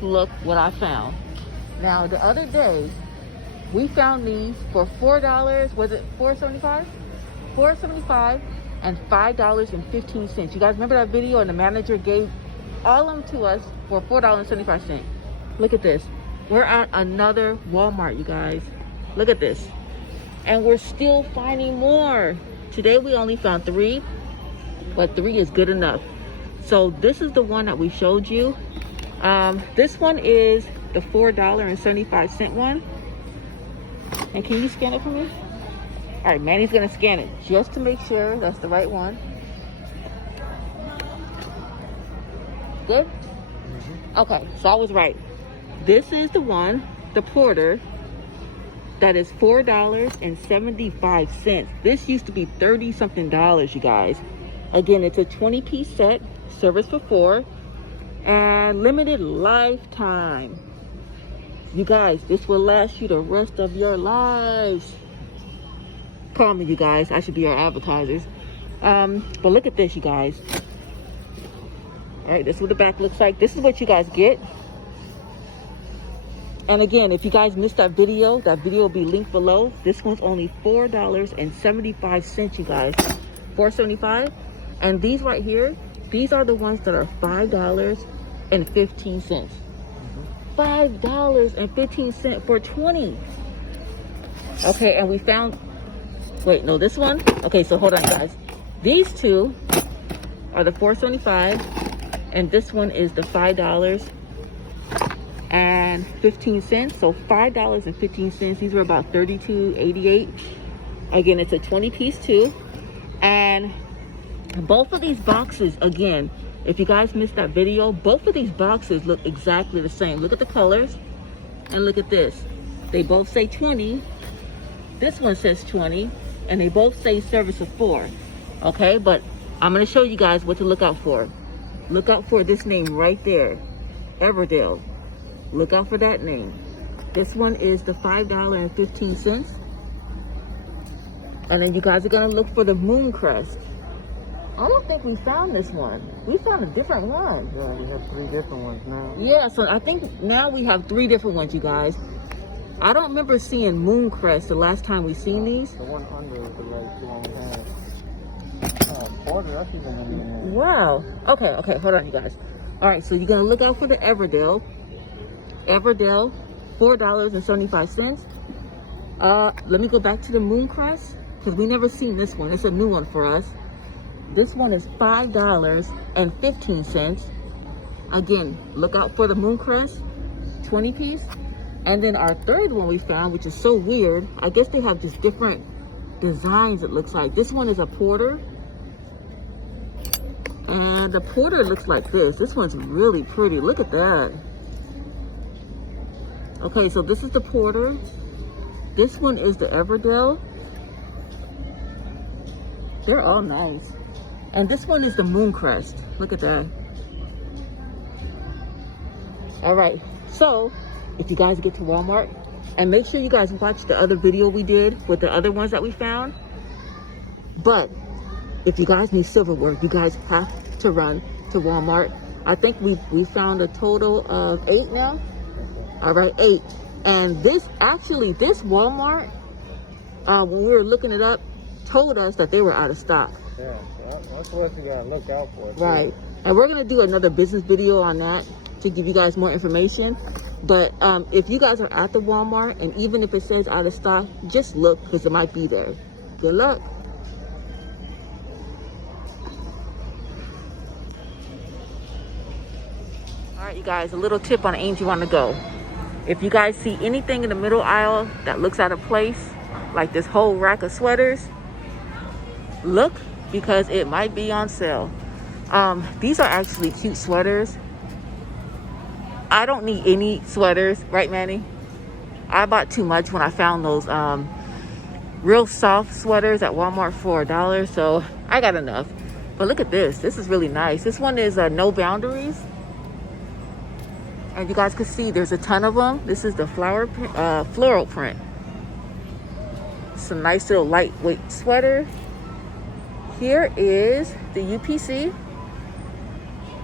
look what I found. Now, the other day, we found these for $4. Was it $4.75? $4.75 and $5.15. You guys remember that video and the manager gave all of them to us for $4.75. Look at this. We're at another Walmart, you guys. Look at this. And we're still finding more. Today we only found 3, but 3 is good enough. So this is the one that we showed you. This one is the $4.75 one. And can you scan it for me? All right, Manny's gonna scan it just to make sure that's the right one. Good? Mm-hmm. Okay, so I was right. This is the one, the Porter, that is $4.75. This used to be 30-something dollars, you guys. Again, it's a 20-piece set, service for 4, and limited lifetime. You guys, this will last you the rest of your lives. Call me, you guys. I should be our advertisers. But look at this, you guys. All right, this is what the back looks like. This is what you guys get. And again, if you guys missed that video will be linked below. This one's only $4.75, you guys. $4.75. And these right here, these are the ones that are $5.15. $5.15 for 20. Okay, and we found, wait, no, this one. Okay, so hold on, guys. These two are the $4.75, and this one is the $5.15. So $5.15. These were about $32.88. Again, it's a 20-piece too. And both of these boxes, again, if you guys missed that video, both of these boxes look exactly the same. Look at the colors and look at this. They both say 20. This one says 20, and they both say service of 4. Okay, but I'm going to show you guys what to look out for. Look out for this name right there, Everdale. Look out for that name. This one is the $5.15. And then you guys are going to look for the Mooncrest. I don't think we found this one. We found a different one. Yeah, we have 3 different ones now. Yeah, so I think now we have 3 different ones, you guys. I don't remember seeing Mooncrest the last time we seen these. The one under the like one we had. Porter, that's even in there. Wow. Okay, hold on, you guys. All right, so you're gonna look out for the Everdale. Everdale, $4.75. Let me go back to the Mooncrest because we never seen this one. It's a new one for us. This one is $5.15. Again, look out for the Mooncrest, 20-piece. And then our third one we found, which is so weird. I guess they have just different designs, it looks like. This one is a Porter. And the Porter looks like this. This one's really pretty. Look at that. Okay, so this is the Porter. This one is the Everdale. They're all nice. And this one is the Mooncrest. Look at that. All right, so if you guys get to Walmart, and make sure you guys watch the other video we did with the other ones that we found. But if you guys need silverware, you guys have to run to Walmart. I think we found a total of 8 now. All right, 8. And this Walmart, when we were looking it up, told us that they were out of stock. Yeah, that's what you gotta look out for. Right. And we're gonna do another business video on that to give you guys more information. But if you guys are at the Walmart, and even if it says out of stock, just look, because it might be there. Good luck. All right, you guys, a little tip on Angel on the Go. If you guys see anything in the middle aisle that looks out of place, like this whole rack of sweaters, look, because it might be on sale. These are actually cute sweaters. I don't need any sweaters, right, Manny? I bought too much when I found those real soft sweaters at Walmart for $1, so I got enough. But look at this. This is really nice. This one is No Boundaries. And you guys can see there's a ton of them. This is the floral print. It's a nice little lightweight sweater. Here is the UPC.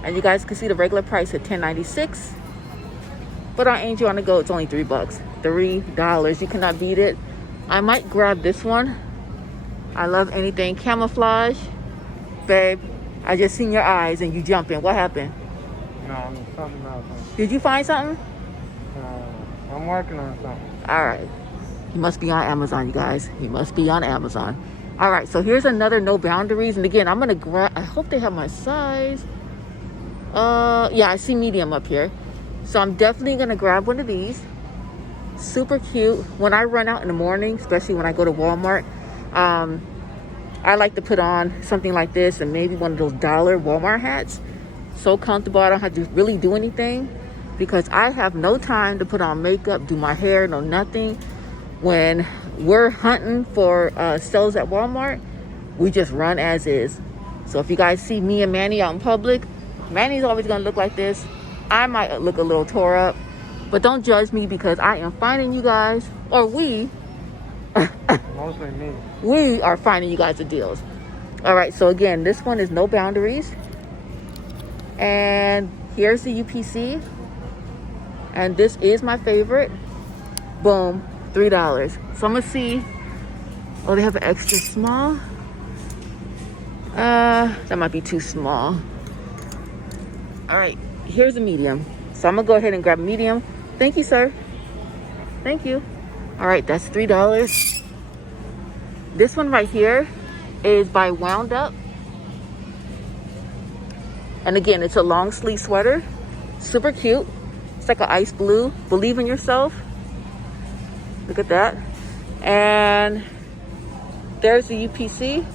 And you guys can see the regular price at $10.96. But on Angel on the Go, it's only $3. $3. You cannot beat it. I might grab this one. I love anything camouflage. Babe, I just seen your eyes and you jumping. What happened? No, something else. Did you find something? I'm working on something. All right. He must be on Amazon, you guys. He must be on Amazon. All right, so here's another No Boundaries. And again, I'm going to grab, I hope they have my size. Yeah, I see medium up here. So I'm definitely going to grab one of these. Super cute. When I run out in the morning, especially when I go to Walmart, I like to put on something like this and maybe one of those dollar Walmart hats. So comfortable. I don't have to really do anything because I have no time to put on makeup, do my hair, no nothing. When we're hunting for sales at Walmart, we just run as is. So if you guys see me and Manny out in public, Manny's always going to look like this. I might look a little tore up, but don't judge me because I am finding you guys, or we, Mostly me. we are finding you guys the deals. All right, so again, this one is No Boundaries. And here's the UPC. And this is my favorite. Boom, $3. So I'm gonna see. Oh, they have an extra small. That might be too small. All right, here's a medium. So I'm gonna go ahead and grab a medium. Thank you, sir. Thank you. All right, that's $3. This one right here is by Wound Up. And again, it's a long sleeve sweater. Super cute. It's like an ice blue. Believe in yourself. Look at that. And there's the UPC.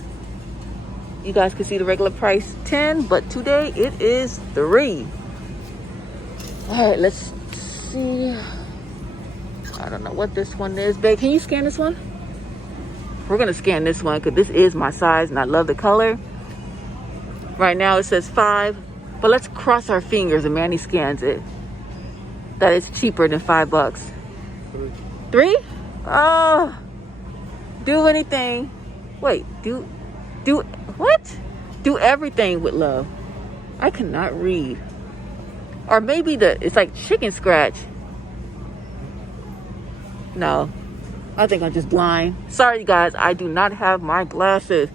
You guys can see the regular price 10, but today it is 3. All right, let's see. I don't know what this one is. Babe, can you scan this one? We're gonna scan this one because this is my size and I love the color. Right now it says 5, but let's cross our fingers and Manny scans it. That is cheaper than $5. 3? Oh, do anything. Wait, do what? Do everything with love. I cannot read. Or maybe it's like chicken scratch. No, I think I'm just blind. Sorry, you guys, I do not have my glasses.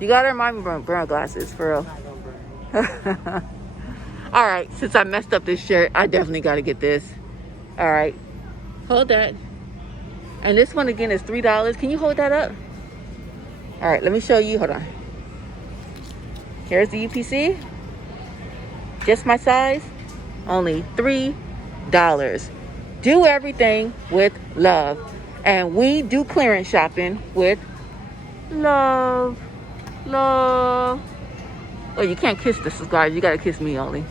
You gotta remind me to bring glasses, for real. All right, since I messed up this shirt, I definitely gotta get this. All right, hold that. And this one again is $3. Can you hold that up? All right, let me show you. Hold on. Here's the UPC. Just my size. Only $3. Do everything with love. And we do clearance shopping with love. Love. Oh, you can't kiss the subscribers. You gotta kiss me only.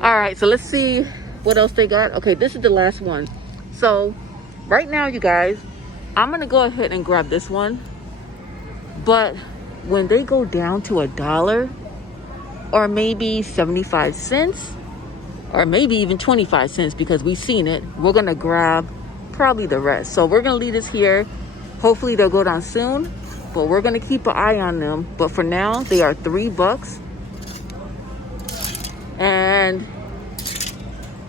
All right, so let's see what else they got. Okay, this is the last one. So right now, you guys, I'm gonna go ahead and grab this one. But when they go down to $1 or maybe 75 cents or maybe even 25 cents because we've seen it, we're gonna grab probably the rest. So we're gonna leave this here. Hopefully they'll go down soon, but we're gonna keep an eye on them. But for now, they are $3. And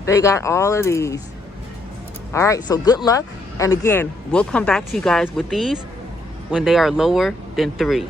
they got all of these. All right, so good luck. And again, we'll come back to you guys with these when they are lower than 3.